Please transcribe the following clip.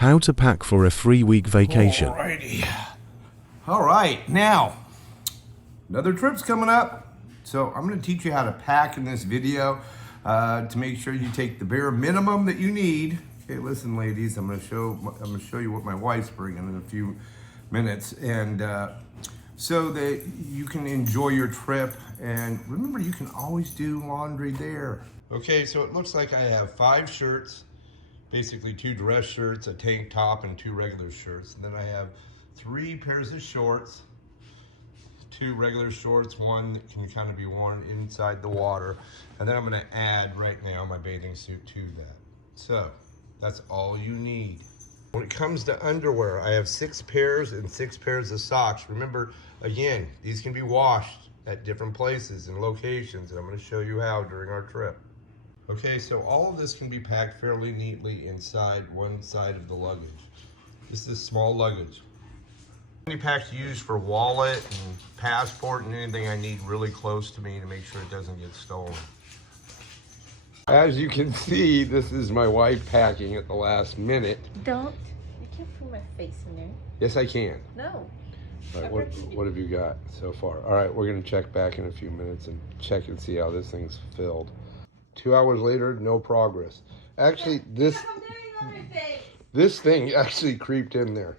How to pack for a 3-week vacation. Alrighty. All right, now, another trip's coming up. So I'm gonna teach you how to pack in this video to make sure you take the bare minimum that you need. Okay, listen ladies, I'm gonna show you what my wife's bringing in a few minutes. And so that you can enjoy your trip. And remember, you can always do laundry there. Okay, so it looks like I have 5 shirts, basically 2 dress shirts, a tank top, and 2 regular shirts. And then I have 3 pairs of shorts, 2 regular shorts, one that can kind of be worn inside the water. And then I'm gonna add right now my bathing suit to that. So that's all you need. When it comes to underwear, I have 6 pairs and 6 pairs of socks. Remember, again, these can be washed at different places and locations, and I'm gonna show you how during our trip. Okay, so all of this can be packed fairly neatly inside one side of the luggage. This is small luggage. Any packs used for wallet and passport and anything I need really close to me to make sure it doesn't get stolen. As you can see, this is my wife packing at the last minute. Don't. You can't put my face in there. Yes, I can. No. All right, what have you got so far? All right, we're gonna check back in a few minutes and check and see how this thing's filled. 2 hours later, no progress. Actually, this thing actually creeped in there.